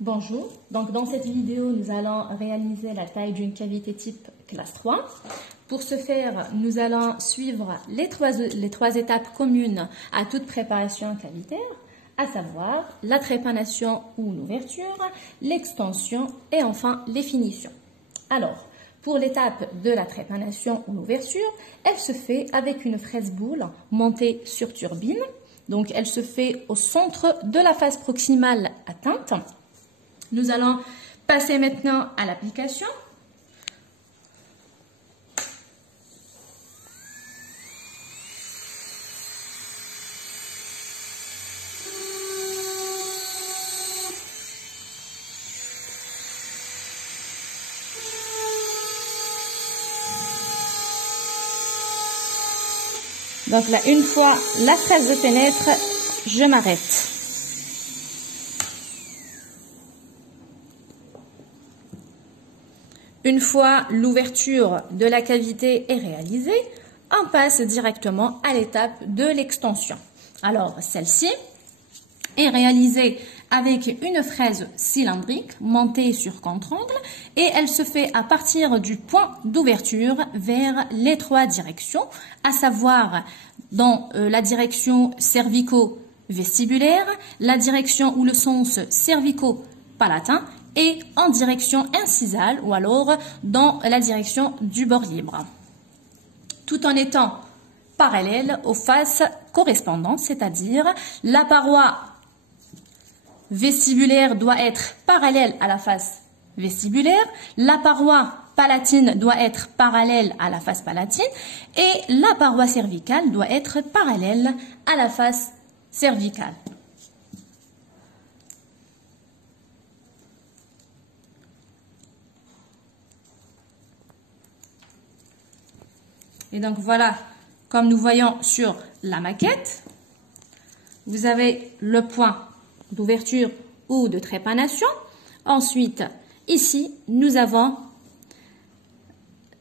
Bonjour, donc dans cette vidéo, nous allons réaliser la taille d'une cavité type classe 3. Pour ce faire, nous allons suivre les trois étapes communes à toute préparation cavitaire, à savoir la trépanation ou l'ouverture, l'extension et enfin les finitions. Alors, pour l'étape de la trépanation ou l'ouverture, elle se fait avec une fraise boule montée sur turbine. Donc, elle se fait au centre de la face proximale atteinte. Nous allons passer maintenant à l'application. Donc là, une fois la fraise pénètre, je m'arrête. Une fois l'ouverture de la cavité est réalisée, on passe directement à l'étape de l'extension. Alors, celle-ci est réalisée avec une fraise cylindrique montée sur contre-angle et elle se fait à partir du point d'ouverture vers les trois directions, à savoir dans la direction cervico-vestibulaire, la direction ou le sens cervico-palatin et en direction incisale ou alors dans la direction du bord libre, tout en étant parallèle aux faces correspondantes, c'est-à-dire la paroi vestibulaire doit être parallèle à la face vestibulaire, la paroi palatine doit être parallèle à la face palatine et la paroi cervicale doit être parallèle à la face cervicale. Et donc voilà, comme nous voyons sur la maquette, vous avez le point d'ouverture ou de trépanation. Ensuite, ici, nous avons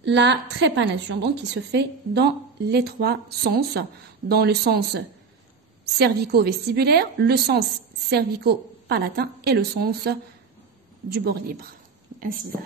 la trépanation, donc qui se fait dans les trois sens, dans le sens cervico-vestibulaire, le sens cervico-palatin et le sens du bord libre, incisal.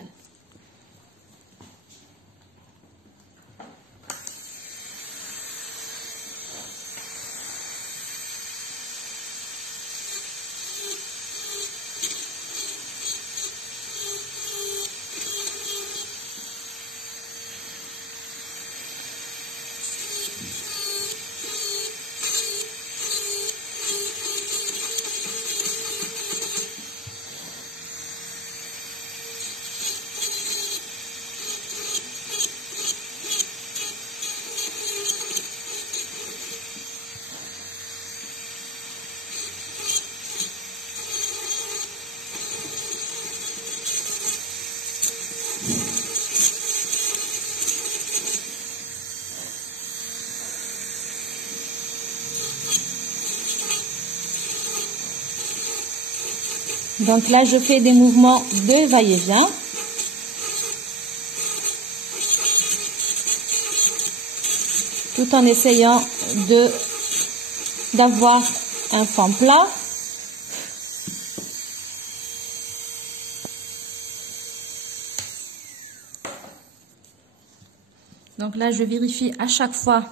Donc là, je fais des mouvements de va-et-vient. Tout en essayant d'avoir un fond plat. Donc là, je vérifie à chaque fois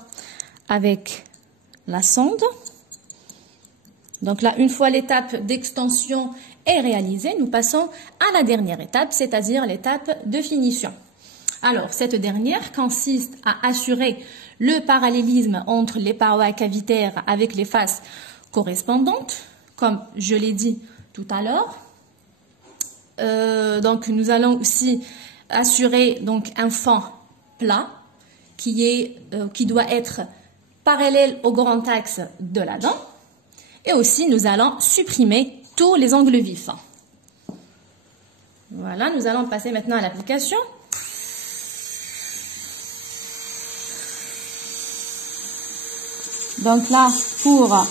avec la sonde. Donc là, une fois l'étape d'extension est réalisée, nous passons à la dernière étape, c'est-à-dire l'étape de finition. Alors, cette dernière consiste à assurer le parallélisme entre les parois cavitaires avec les faces correspondantes, comme je l'ai dit tout à l'heure. Donc, nous allons aussi assurer donc un fond plat qui doit être parallèle au grand axe de la dent. Et aussi, nous allons supprimer tous les angles vifs. Voilà, nous allons passer maintenant à l'application. Donc là, pour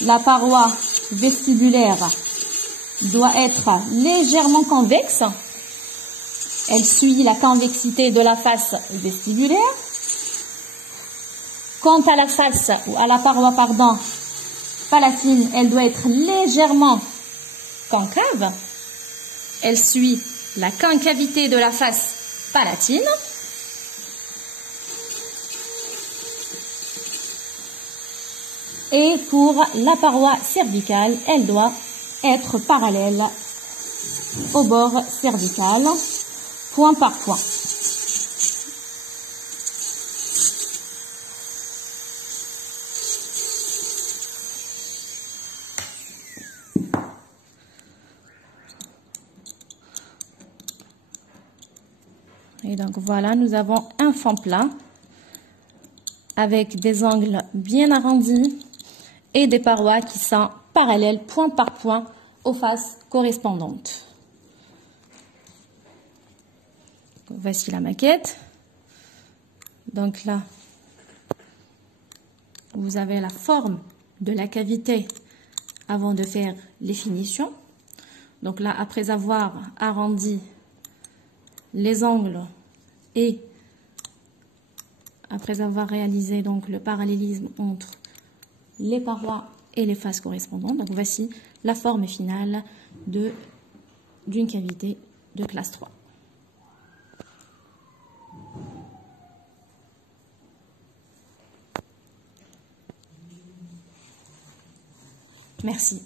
la paroi vestibulaire, doit être légèrement convexe. Elle suit la convexité de la face vestibulaire. Quant à la face, ou à la paroi, pardon, palatine, elle doit être légèrement concave. Elle suit la concavité de la face palatine. Et pour la paroi cervicale, elle doit être parallèle au bord cervical, point par point. Et donc voilà, nous avons un fond plat avec des angles bien arrondis et des parois qui sont parallèles point par point aux faces correspondantes. Voici la maquette. Donc là, vous avez la forme de la cavité avant de faire les finitions. Donc là, après avoir arrondi les angles et après avoir réalisé donc le parallélisme entre les parois et les faces correspondantes, donc voici la forme finale d'une cavité de classe 3. Merci.